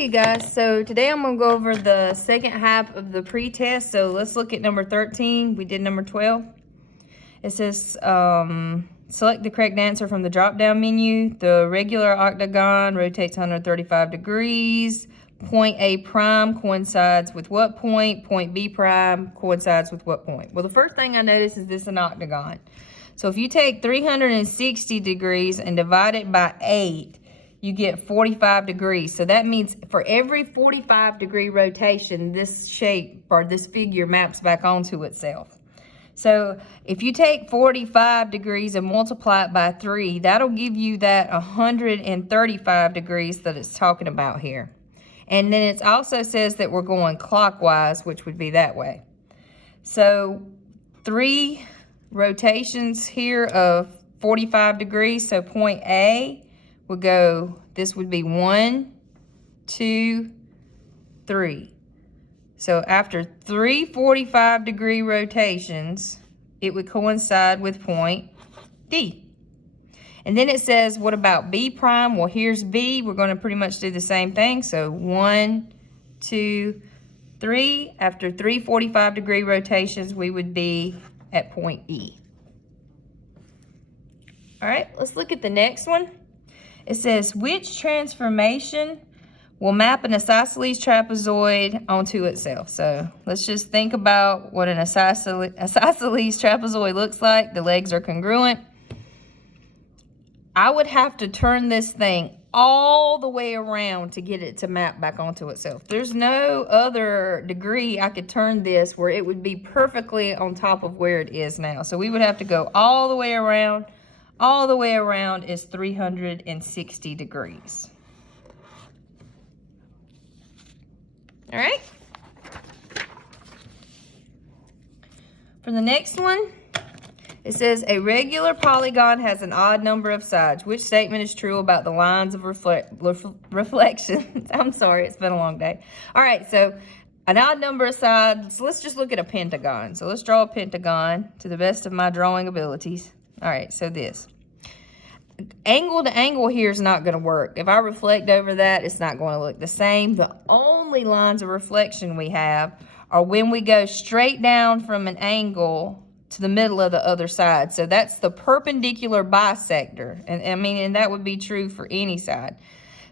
Hey you guys, so today I'm going to go over the second half of the pretest. So let's look at number 13. We did number 12. It says select the correct answer from the drop down menu. The regular octagon rotates 135 degrees. Point A prime coincides with what point? Point B prime coincides with what point? Well, the first thing I notice is this is an octagon. So if you take 360 degrees and divide it by 8, you get 45 degrees. So that means for every 45 degree rotation, this shape or this figure maps back onto itself. So if you take 45 degrees and multiply it by 3, that'll give you that 135 degrees that it's talking about here. And then it also says that we're going clockwise, which would be that way. So 3 rotations here of 45 degrees. So point A would go, this would be 1, 2, 3. So after 3 45 degree rotations, it would coincide with point D. And then it says, what about B prime? Well, here's B. We're going to pretty much do the same thing. So 1, 2, 3. After 3 45 degree rotations, we would be at point E. All right, let's look at the next one. It says, which transformation will map an isosceles trapezoid onto itself? So let's just think about what an isosceles trapezoid looks like. The legs are congruent. I would have to turn this thing all the way around to get it to map back onto itself. There's no other degree I could turn this where it would be perfectly on top of where it is now. So we would have to go all the way around. All the way around is 360 degrees. All right. For the next one, it says a regular polygon has an odd number of sides. Which statement is true about the lines of reflection? I'm sorry, it's been a long day. All right, so an odd number of sides. So let's just look at a pentagon. So let's draw a pentagon to the best of my drawing abilities. All right, so this. Angle to angle here is not going to work. If I reflect over that, it's not going to look the same. The only lines of reflection we have are when we go straight down from an angle to the middle of the other side. So that's the perpendicular bisector. And that would be true for any side.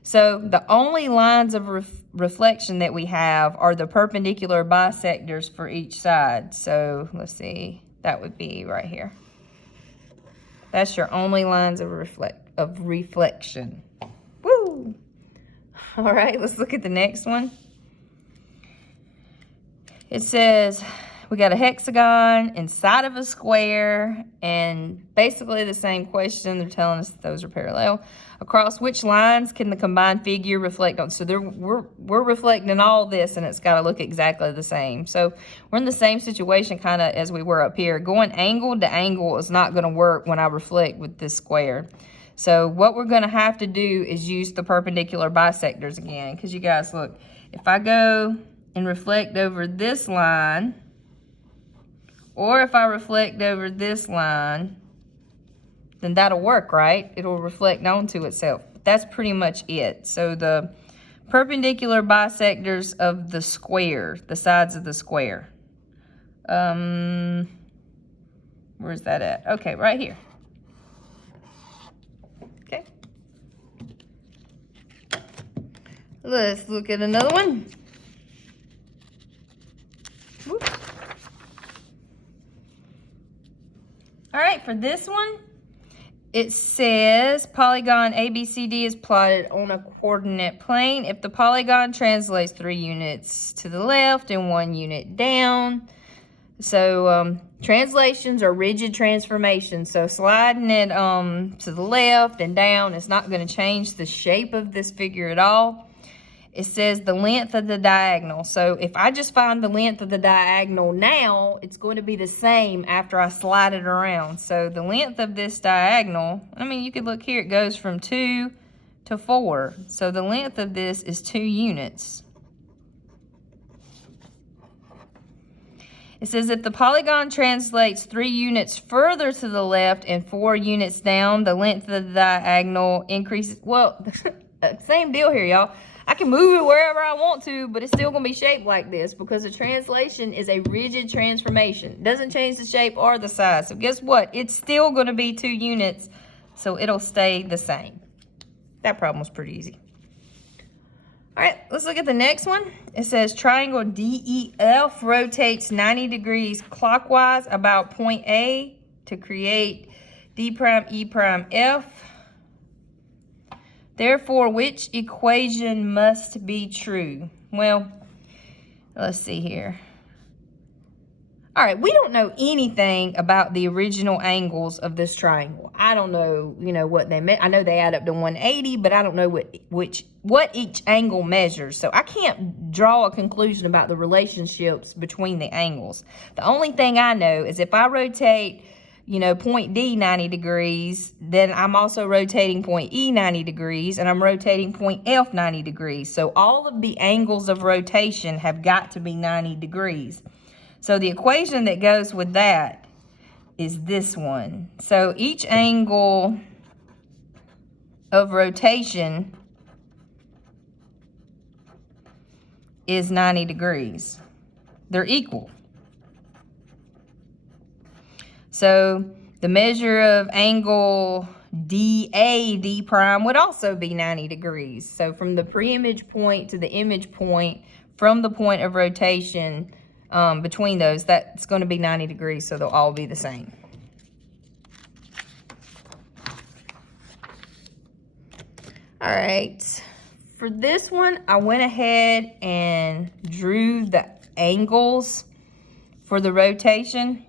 So the only lines of reflection that we have are the perpendicular bisectors for each side. So let's see, that would be right here. That's your only lines of reflection. Woo! All right, let's look at the next one. It says we got a hexagon inside of a square, and basically the same question. They're telling us that those are parallel. Across which lines can the combined figure reflect on? So we're reflecting all this, and it's got to look exactly the same. So we're in the same situation kind of as we were up here. Going angle to angle is not going to work when I reflect with this square. So what we're going to have to do is use the perpendicular bisectors again, because you guys look, if I go and reflect over this line, or if I reflect over this line, then that'll work, right? It'll reflect onto itself. That's pretty much it. So the perpendicular bisectors of the square, the sides of the square. Where's that at? Okay, right here. Okay. Let's look at another one. Whoops. All right, for this one, it says polygon ABCD is plotted on a coordinate plane. If the polygon translates 3 units to the left and 1 unit down. So translations are rigid transformations. So sliding it to the left and down is not going to change the shape of this figure at all. It says the length of the diagonal. So if I just find the length of the diagonal now, it's going to be the same after I slide it around. So the length of this diagonal, I mean, you could look here, it goes from 2 to 4. So the length of this is 2 units. It says if the polygon translates 3 units further to the left and 4 units down, the length of the diagonal increases. Well, same deal here, y'all. I can move it wherever I want to, but it's still going to be shaped like this because the translation is a rigid transformation. It doesn't change the shape or the size. So guess what? It's still going to be 2 units, so it'll stay the same. That problem was pretty easy. All right, let's look at the next one. It says triangle DEF rotates 90 degrees clockwise about point A to create D prime E prime F. Therefore, which equation must be true? Well, let's see here. All right, we don't know anything about the original angles of this triangle. I don't know, what they meant. I know they add up to 180, but I don't know what each angle measures. So I can't draw a conclusion about the relationships between the angles. The only thing I know is if I rotate, point D 90 degrees, then I'm also rotating point E 90 degrees, and I'm rotating point F 90 degrees. So all of the angles of rotation have got to be 90 degrees. So the equation that goes with that is this one. So each angle of rotation is 90 degrees. They're equal. So the measure of angle DA, D prime, would also be 90 degrees. So from the pre-image point to the image point, from the point of rotation, between those, that's going to be 90 degrees, so they'll all be the same. All right, for this one, I went ahead and drew the angles for the rotation.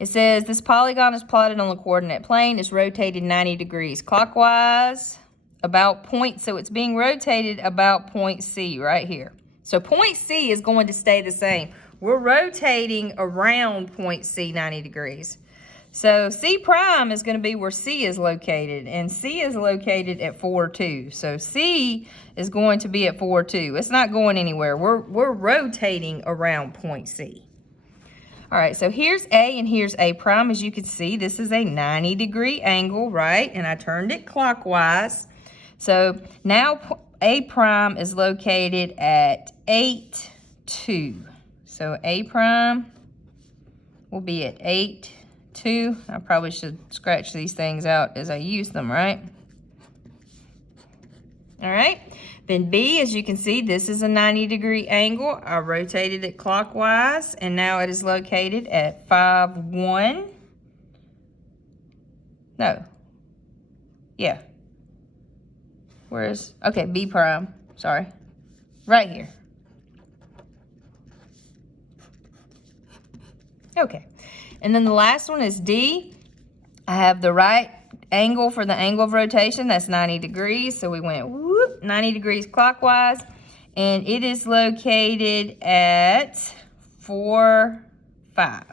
It says this polygon is plotted on the coordinate plane. It's rotated 90 degrees clockwise about point, so it's being rotated about point C right here. So point C is going to stay the same. We're rotating around point C 90 degrees. So C prime is going to be where C is located, and C is located at 4, 2. So C is going to be at 4, 2. It's not going anywhere. We're rotating around point C. All right, so here's A and here's A prime. As you can see, this is a 90-degree angle, right? And I turned it clockwise. So now A prime is located at 8, 2. So A prime will be at 8, 2. I probably should scratch these things out as I use them, right? All right. Then B, as you can see, this is a 90-degree angle. I rotated it clockwise, and now it is located at 5, 1. No. Yeah. Where's, okay, B prime, sorry. Right here. Okay, and then the last one is D. I have the right angle for the angle of rotation. That's 90 degrees. So we went whoop, 90 degrees clockwise. And it is located at 4, 5.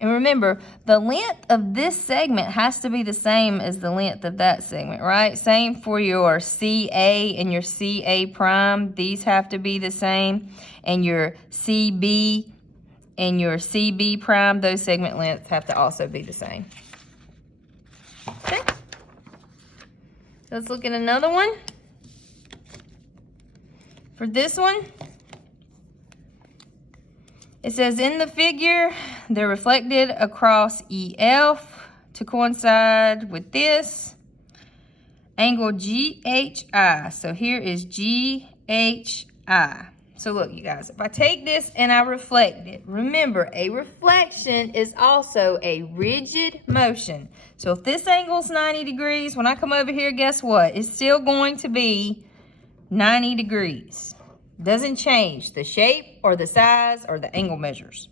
And remember, the length of this segment has to be the same as the length of that segment, right? Same for your CA and your CA prime. These have to be the same. And your CB and your CB prime, those segment lengths have to also be the same. Okay. Let's look at another one. For this one, it says in the figure, they're reflected across EF to coincide with this angle GHI. So here is GHI. So look, you guys, if I take this and I reflect it, remember, a reflection is also a rigid motion. So if this angle's 90 degrees, when I come over here, guess what? It's still going to be 90 degrees. Doesn't change the shape or the size or the angle measures.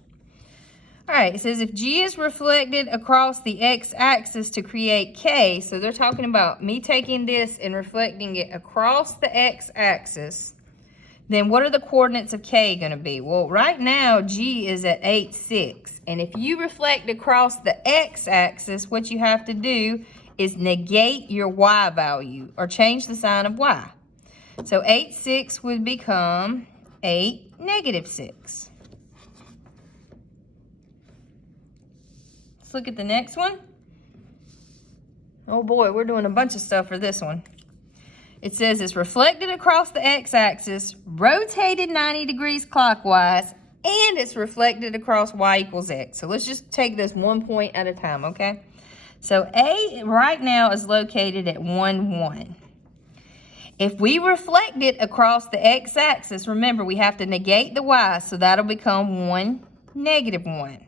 All right, it says if G is reflected across the x-axis to create K, so they're talking about me taking this and reflecting it across the x-axis, then what are the coordinates of K going to be? Well, right now, G is at 8, 6. And if you reflect across the x-axis, what you have to do is negate your y value or change the sign of y. So 8, 6 would become 8, negative 6. Let's look at the next one. Oh boy, we're doing a bunch of stuff for this one. It says it's reflected across the x-axis, rotated 90 degrees clockwise, and it's reflected across y equals x. So let's just take this 1 point at a time, okay? So A right now is located at 1, 1. If we reflect it across the x-axis, remember we have to negate the y, so that'll become 1, negative 1.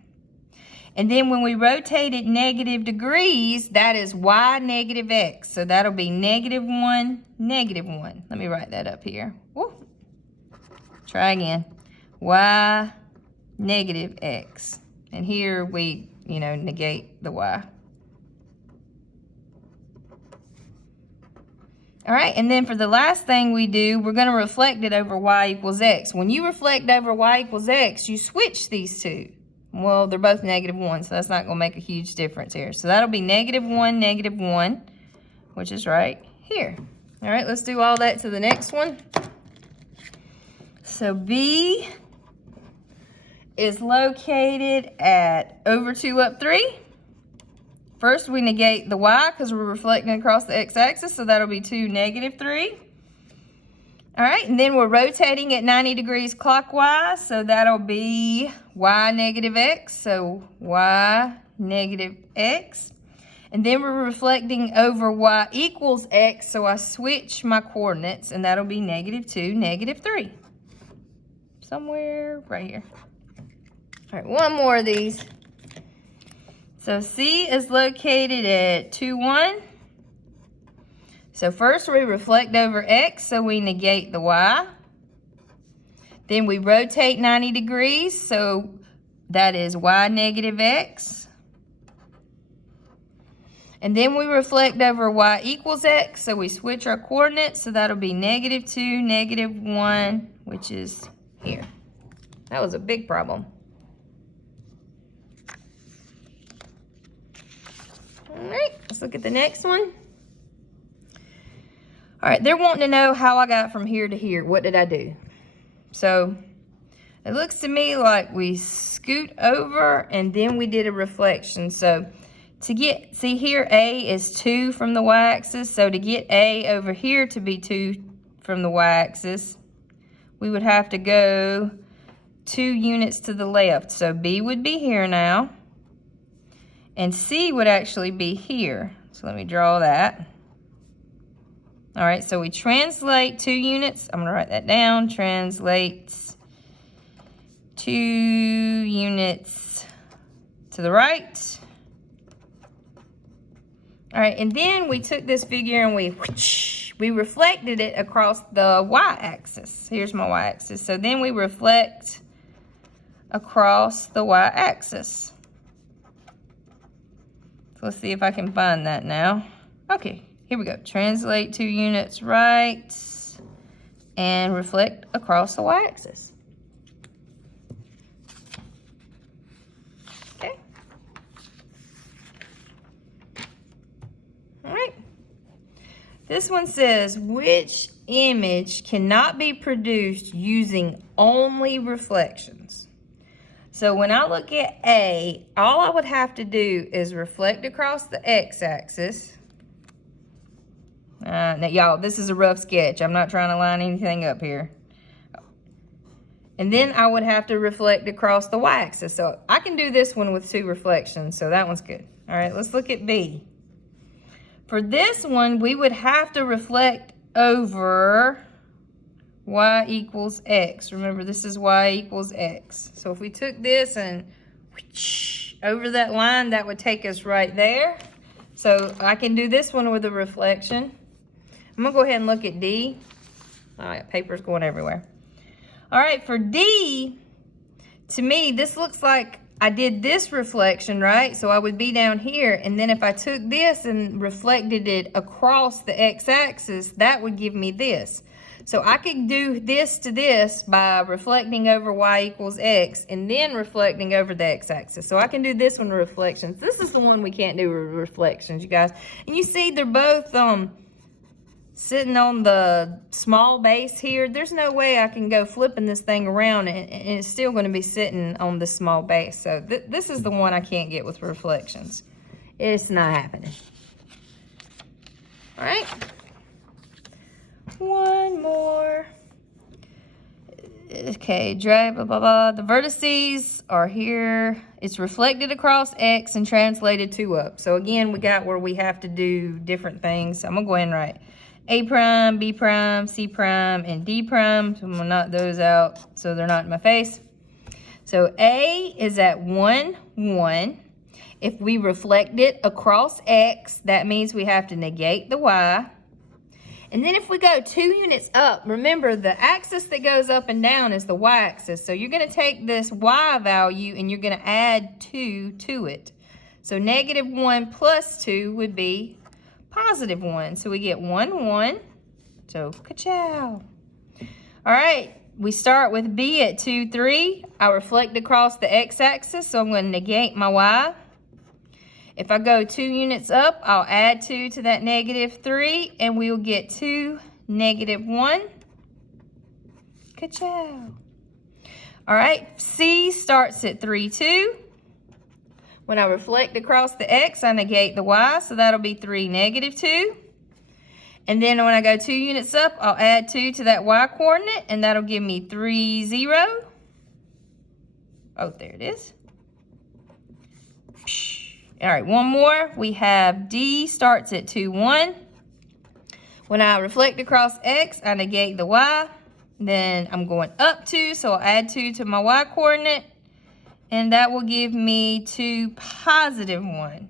And then when we rotate it negative degrees, that is y negative x. So that'll be negative 1, negative 1. Let me write that up here. Woo. Try again. Y negative x. And here we, negate the y. All right, and then for the last thing we do, we're going to reflect it over y equals x. When you reflect over y equals x, you switch these two. Well, they're both negative 1, so that's not going to make a huge difference here. So that'll be negative 1, which is right here. All right, let's do all that to the next one. So B is located at over 2 up 3. First, we negate the y because we're reflecting across the x-axis, so that'll be 2, negative 3. All right, and then we're rotating at 90 degrees clockwise, so that'll be y negative x, so y negative x. And then we're reflecting over y equals x, so I switch my coordinates, and that'll be negative 2, negative 3. Somewhere right here. All right, one more of these. So C is located at 2, 1. So first we reflect over x, so we negate the y. Then we rotate 90 degrees, so that is y negative x. And then we reflect over y equals x, so we switch our coordinates, so that'll be negative 2, negative 1, which is here. That was a big problem. All right, let's look at the next one. All right, they're wanting to know how I got from here to here. What did I do? So it looks to me like we scoot over and then we did a reflection. So to get, see here, A is 2 from the y-axis. So to get A over here to be 2 from the y-axis, we would have to go 2 units to the left. So B would be here now. And C would actually be here. So let me draw that. All right, so we translate 2 units. I'm going to write that down. Translates 2 units to the right. All right, and then we took this figure and we reflected it across the y-axis. Here's my y-axis. So then we reflect across the y-axis. So let's see if I can find that now. Okay. Here we go. Translate 2 units right and reflect across the y-axis. Okay. All right. This one says, which image cannot be produced using only reflections? So when I look at A, all I would have to do is reflect across the x-axis. Now, y'all, this is a rough sketch. I'm not trying to line anything up here. And then I would have to reflect across the y-axis. So I can do this one with 2 reflections, so that one's good. All right, let's look at B. For this one, we would have to reflect over y equals x. Remember, this is y equals x. So if we took this and over that line, that would take us right there. So I can do this one with a reflection. I'm going to go ahead and look at D. All right, paper's going everywhere. All right, for D, to me, this looks like I did this reflection, right? So I would be down here, and then if I took this and reflected it across the x-axis, that would give me this. So I could do this to this by reflecting over y equals x and then reflecting over the x-axis. So I can do this one with reflections. This is the one we can't do with reflections, you guys. And you see they're both sitting on the small base here. There's no way I can go flipping this thing around and it's still going to be sitting on the small base. So this is the one I can't get with reflections. It's not happening. All right. One more. Okay, drag, blah, blah, blah. The vertices are here. It's reflected across X and translated 2 up. So again, we got where we have to do different things. I'm gonna go ahead and write A prime, B prime, C prime, and D prime. So I'm gonna knock those out so they're not in my face. So A is at 1, 1. If we reflect it across X, that means we have to negate the Y. And then if we go 2 units up, remember the axis that goes up and down is the y-axis. So you're going to take this y value and you're going to add 2 to it. So -1 plus 2 would be +1. So we get 1, 1. So ka-chow. All right, we start with B at 2, 3. I reflect across the x-axis, so I'm going to negate my y. If I go 2 units up, I'll add 2 to that -3, and we will get 2, -1. Ka-chow. All right, C starts at 3, 2. When I reflect across the x, I negate the y, so that'll be 3, -2. And then when I go 2 units up, I'll add 2 to that y coordinate, and that'll give me 3, 0. Oh, there it is. All right, one more. We have D starts at 2, 1. When I reflect across X, I negate the Y. Then I'm going up 2, so I'll add 2 to my Y coordinate. And that will give me 2, +1.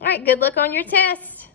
All right, good luck on your test.